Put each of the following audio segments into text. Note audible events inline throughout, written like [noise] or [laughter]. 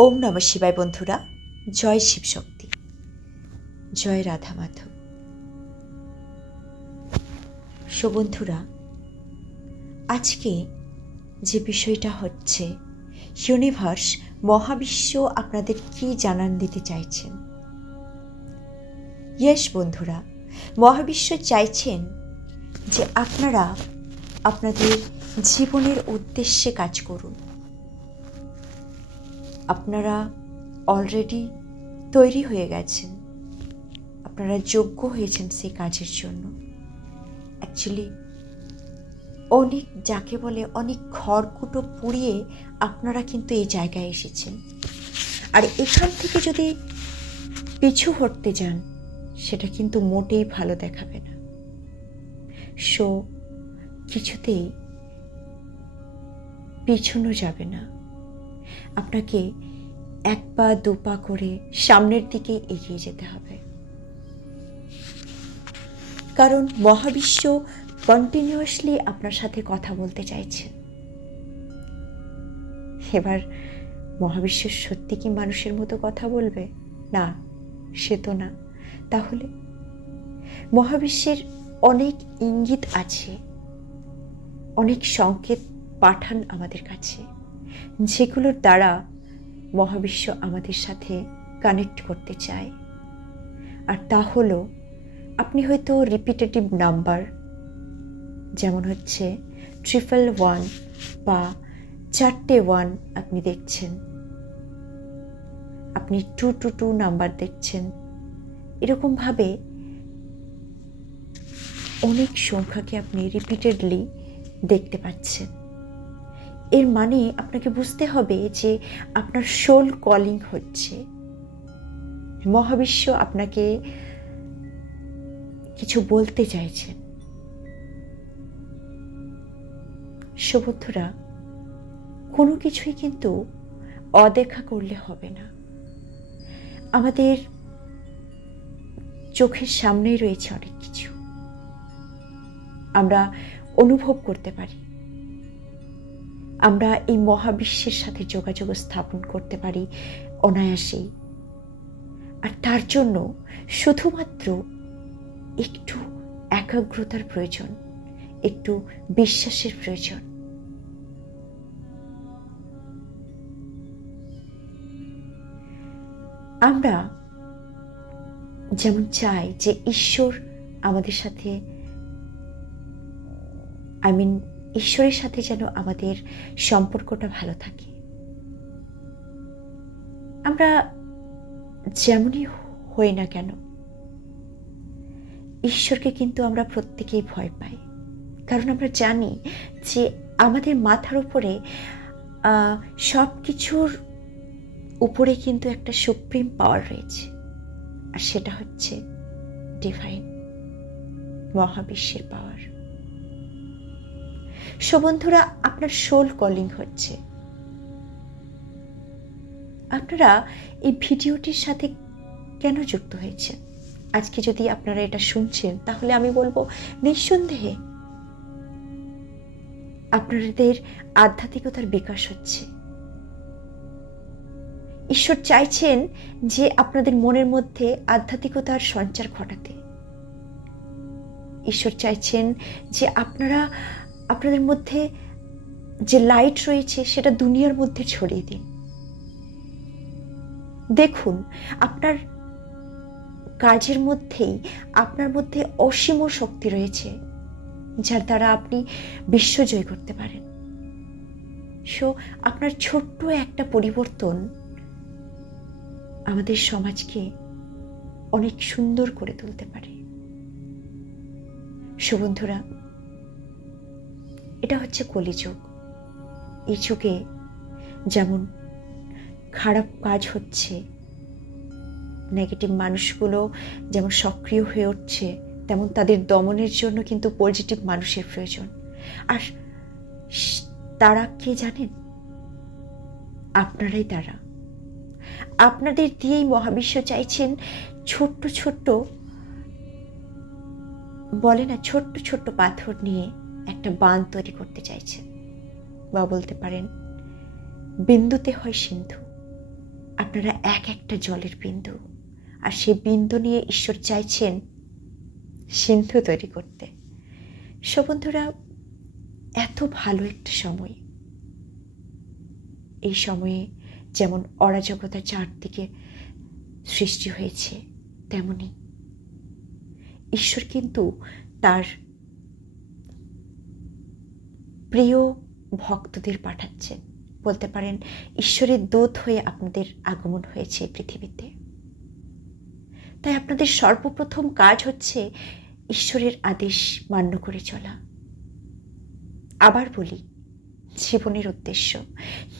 ওম নম শিবায় বন্ধুরা, জয় শিব শক্তি। জয় রাধা মাধব। সো বন্ধুরা, আজকে যে বিষয়টা হচ্ছে, ইউনিভার্স, মহাবিশ্ব আপনাদের কি জানান দিতে চাইছেন? ইয়েস বন্ধুরা, মহাবিশ্ব চাইছেন যে আপনারা আপনাদের জীবনের উদ্দেশ্যে কাজ করুন। আপনারা অলরেডি তৈরি হয়ে গেছেন। আপনারা যোগ্য হয়েছেন সেই কাজের জন্য। অ্যাকচুয়ালি অনেক, যাকে বলে অনেক খড়কুটো পুড়িয়ে আপনারা কিন্তু এই জায়গায় এসেছেন। আর এখান থেকে যদি পিছু হটতে যান, সেটা কিন্তু মোটেই ভালো দেখাবে না। সো কিছুতেই পিছনো যাবে না। আপনাকে এক পা, দু পা করে সামনের দিকে এগিয়ে যেতে হবে। কারণ মহাবিশ্ব কন্টিনিউয়াসলি আপনার সাথে কথা বলতে চাইছেন এবার মহাবিশ্ব সত্যি কি মানুষের মতো কথা বলবে? না, সে তো না। তাহলে মহাবিশ্বের অনেক ইঙ্গিত আছে, অনেক সংকেত পাঠান আমাদের কাছে। যেগুলোর দ্বারা মহাবিশ্ব আমাদের সাথে কানেক্ট করতে চায়। আর তা হলো, আপনি হয়তো রিপিটেটিভ নাম্বার যেমন হচ্ছে ট্রিপল ওয়ান বা চারটে ওয়ান আপনি দেখছেন। আপনি টু টু টু নাম্বার দেখছেন। এরকমভাবে অনেক সংখ্যাকে আপনি রিপিটেডলি দেখতে পাচ্ছেন। এর মানে আপনাকে বুঝতে হবে যে আপনার সোল কলিং হচ্ছে। মহাবিশ্ব আপনাকে কিছু বলতে চাইছেন সুবন্ধুরা, কোনো কিছুই কিন্তু অদেখা করলে হবে না। আমাদের চোখের সামনেই রয়েছে অনেক কিছু। আমরা অনুভব করতে পারি। আমরা এই মহাবিশ্বের সাথে যোগাযোগ স্থাপন করতে পারি অনায়াসেই। আর তার জন্য শুধুমাত্র একটু একাগ্রতার প্রয়োজন, একটু বিশ্বাসের প্রয়োজন। আমরা যেমন চাই যে ঈশ্বর আমাদের সাথে আই মিন ঈশ্বরের সাথে যেন আমাদের সম্পর্কটা ভালো থাকে। আমরা যেমনই হই না কেন, ঈশ্বরকে কিন্তু আমরা প্রত্যেকেই ভয় পাই। কারণ আমরা জানি যে আমাদের মাথার উপরে সব কিছুর উপরে কিন্তু একটা সুপ্রিম পাওয়ার রয়েছে। আর সেটা হচ্ছে ডিভাইন মহাবিশ্বের পাওয়ার সো বন্ধুরা, আপনার সোল কলিং হচ্ছে। আপনারা এই ভিডিওটির সাথে কেন যুক্ত হয়েছে আজকে যদি আপনারা এটা শুনছেন, তাহলে আমি বলব, নিঃসন্দেহে আপনাদের আধ্যাত্মিকতার বিকাশ হচ্ছে। ঈশ্বর চাইছেন যে আপনাদের মনের মধ্যে আধ্যাত্মিকতার সঞ্চার ঘটাতে। ঈশ্বর চাইছেন যে আপনারা আপনাদের মধ্যে যে লাইট রয়েছে, সেটা দুনিয়ার মধ্যে ছড়িয়ে দিন। দেখুন, আপনার কাজের মধ্যেই আপনার মধ্যে অসীম শক্তি রয়েছে, যার দ্বারা আপনি বিশ্ব জয় করতে পারেন। সো আপনার ছোট্ট একটা পরিবর্তন আমাদের সমাজকে অনেক সুন্দর করে তুলতে পারে। সুবন্ধুরা এটা হচ্ছে কলিযুগ এই যুগে যেমন খারাপ কাজ হচ্ছে নেগেটিভ মানুষগুলো যেমন সক্রিয় হয়ে উঠছে, তেমন তাদের দমনের জন্য কিন্তু পজিটিভ মানুষের প্রয়োজন। আর তারা কে জানেন? আপনারাই তারা। আপনাদের দিয়েই মহাবিশ্ব চাইছেন ছোট্ট ছোট্ট, বলে না, ছোট্ট ছোট্ট পাথর নিয়ে একটা বাঁধ তৈরি করতে চাইছেন বা বলতে পারেন, বিন্দুতে হয় সিন্ধু। আপনারা এক একটা জলের বিন্দু। আর সেই বিন্দু নিয়ে ঈশ্বর চাইছেন সিন্ধু তৈরি করতে। সো বন্ধুরা, এত ভালো একটা সময়। এই সময়ে যেমন অরাজকতা চারদিকে সৃষ্টি হয়েছে, তেমনি ঈশ্বর কিন্তু তার প্রিয় ভক্তদের পাঠাচ্ছেন বলতে পারেন, ঈশ্বরের দূত হয়ে আপনাদের আগমন হয়েছে পৃথিবীতে। তাই আপনাদের সর্বপ্রথম কাজ হচ্ছে ঈশ্বরের আদেশ মান্য করে চলা। আবার বলি, জীবনের উদ্দেশ্য।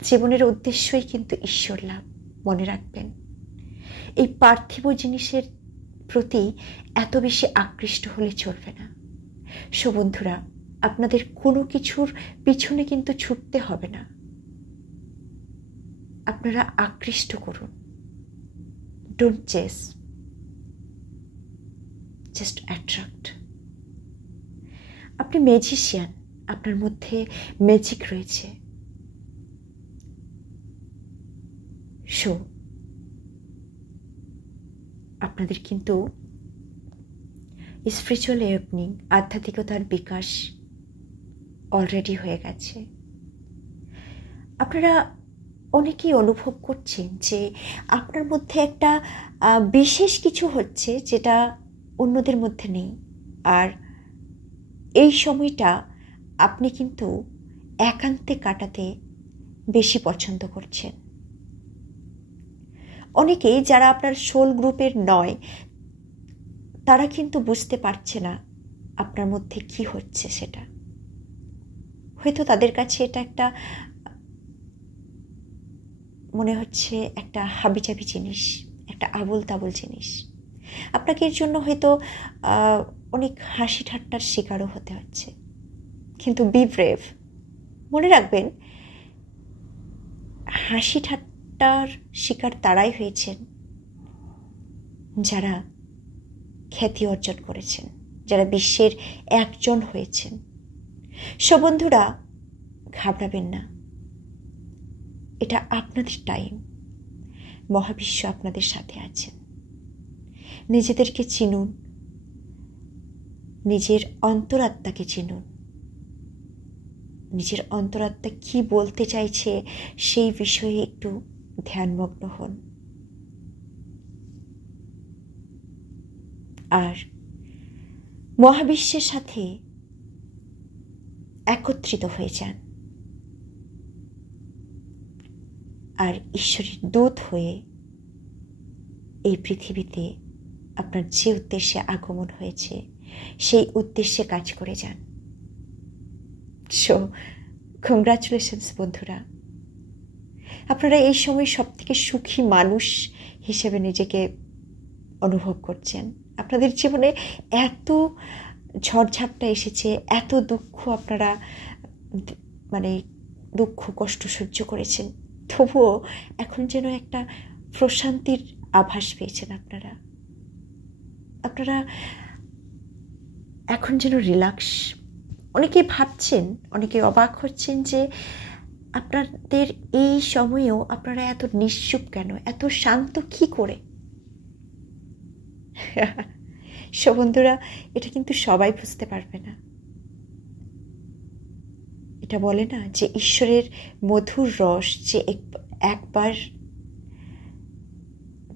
জীবনের উদ্দেশ্যই কিন্তু ঈশ্বর লাভ, মনে রাখবেন। এই পার্থিব জিনিসের প্রতি এত বেশি আকৃষ্ট হলে চলবে না। সো বন্ধুরা আপনাদের কোনো কিছুর পিছনে কিন্তু ছুটতে হবে না। আপনারা আকৃষ্ট করুন। ডোন্ট চেস জাস্ট অ্যাট্রাক্ট আপনি ম্যাজিশিয়ান আপনার মধ্যে ম্যাজিক রয়েছে। শো আপনাদের কিন্তু স্পিরিচুয়াল এওপনিং আধ্যাত্মিকতার বিকাশ অলরেডি হয়ে গেছে। আপনারা অনেকেই অনুভব করছেন যে আপনার মধ্যে একটা বিশেষ কিছু হচ্ছে যেটা অন্যদের মধ্যে নেই। আর এই সময়টা আপনি কিন্তু একান্তে কাটাতে বেশি পছন্দ করছেন। অনেকেই যারা আপনার সোল গ্রুপের নয়, তারা কিন্তু বুঝতে পারছে না আপনার মধ্যে কি হচ্ছে সেটা। হয়তো তাদের কাছে এটা একটা, মনে হচ্ছে একটা হাবিজাবি জিনিস, একটা আবল তাবল জিনিস। আপনাকে এর জন্য হয়তো অনেক হাসি ঠাট্টার শিকারও হতে হচ্ছে। কিন্তু বি ব্রেভ মনে রাখবেন, হাসি ঠাট্টার শিকার তারাই হয়েছেন, যারা খ্যাতি অর্জন করেছেন, যারা বিশ্বের একজন হয়েছেন। সব বন্ধুরা, ঘাবড়াবেন না। এটা আপনাদের টাইম মহাবিশ্ব আপনাদের সাথে আছেন। নিজেদেরকে চিনুন। নিজের অন্তরাত্মাকে চিনুন। নিজের অন্তরাত্মা কি বলতে চাইছে সেই বিষয়ে একটু ধ্যানমগ্ন হন। আর মহাবিশ্বের সাথে একত্রিত হয়ে যান আর ঈশ্বরের দূত হয়ে এই পৃথিবীতে আপনার যে উদ্দেশ্যে আগমন হয়েছে, সেই উদ্দেশ্যে কাজ করে যান। সো কংগ্রাচুলেশনস বন্ধুরা। আপনারা এই সময় সব থেকে সুখী মানুষ হিসেবে নিজেকে অনুভব করছেন। আপনাদের জীবনে এত ঝড়ঝাপটা এসেছে, এত দুঃখ আপনারা মানে দুঃখ, কষ্ট সহ্য করেছেন। তবুও এখন যেন একটা প্রশান্তির আভাস পেয়েছেন আপনারা। আপনারা এখন যেন রিল্যাক্স অনেকে ভাবছেন, অনেকে অবাক হচ্ছেন যে আপনাদের এই সময়েও আপনারা এত নিশ্চুপ কেন? এত শান্ত কি করে? [laughs] সো বন্ধুরা, এটা কিন্তু সবাই বুঝতে পারবে না। এটা বলে না যে ঈশ্বরের মধুর রস যে একবার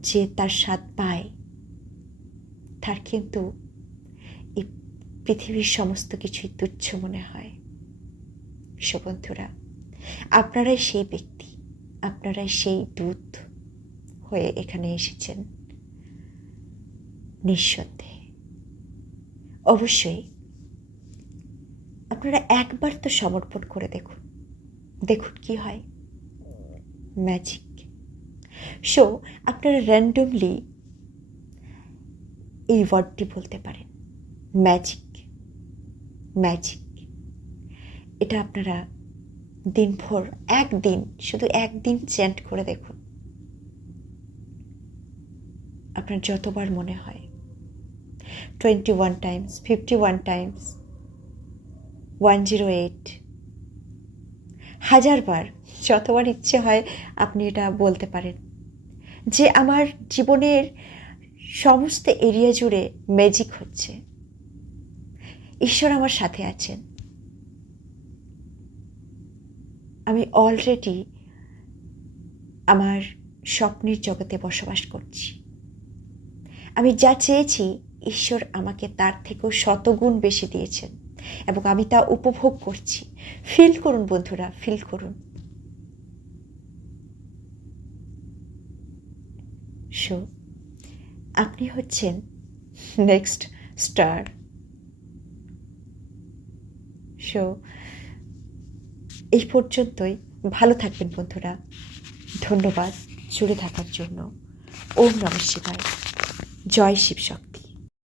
যে তার স্বাদ পায়, তার কিন্তু এই পৃথিবীর সমস্ত কিছুই তুচ্ছ মনে হয়। বন্ধুরা, আপনারাই সেই ব্যক্তি, আপনারাই সেই দূত হয়ে এখানে এসেছেন। নিঃসন্দেহে। অবশ্যই। আপনারা একবার তো সমর্পণ করে দেখুন। দেখুন কি হয়। ম্যাজিক সো আপনারা র্যান্ডমলি এই ওয়ার্ডটি বলতে পারেন। ম্যাজিক ম্যাজিক এটা আপনারা দিনভর, একদিন, শুধু একদিন চ্যান্ট করে দেখুন। আপনার যতবার মনে হয়। Twenty one times fifty one times one zero eight হাজারবার যতবার ইচ্ছে হয় আপনি এটা বলতে পারেন। যে আমার জীবনের সমস্ত এরিয়া জুড়ে ম্যাজিক হচ্ছে। ঈশ্বর আমার সাথে আছেন। আমি অলরেডি আমার স্বপ্নের জগতে বসবাস করছি। আমি যা চেয়েছি ঈশ্বর আমাকে তার থেকেও শতগুণ বেশি দিয়েছেন এবং আমি তা উপভোগ করছি। ফিল করুন বন্ধুরা, ফিল করুন। সো, আপনি হচ্ছেন নেক্সট স্টার। সো, এই পর্যন্তই। ভালো থাকবেন বন্ধুরা। ধন্যবাদ। জুড়ে থাকার জন্য। ওম নম শিবায়। জয় শিব শক্তি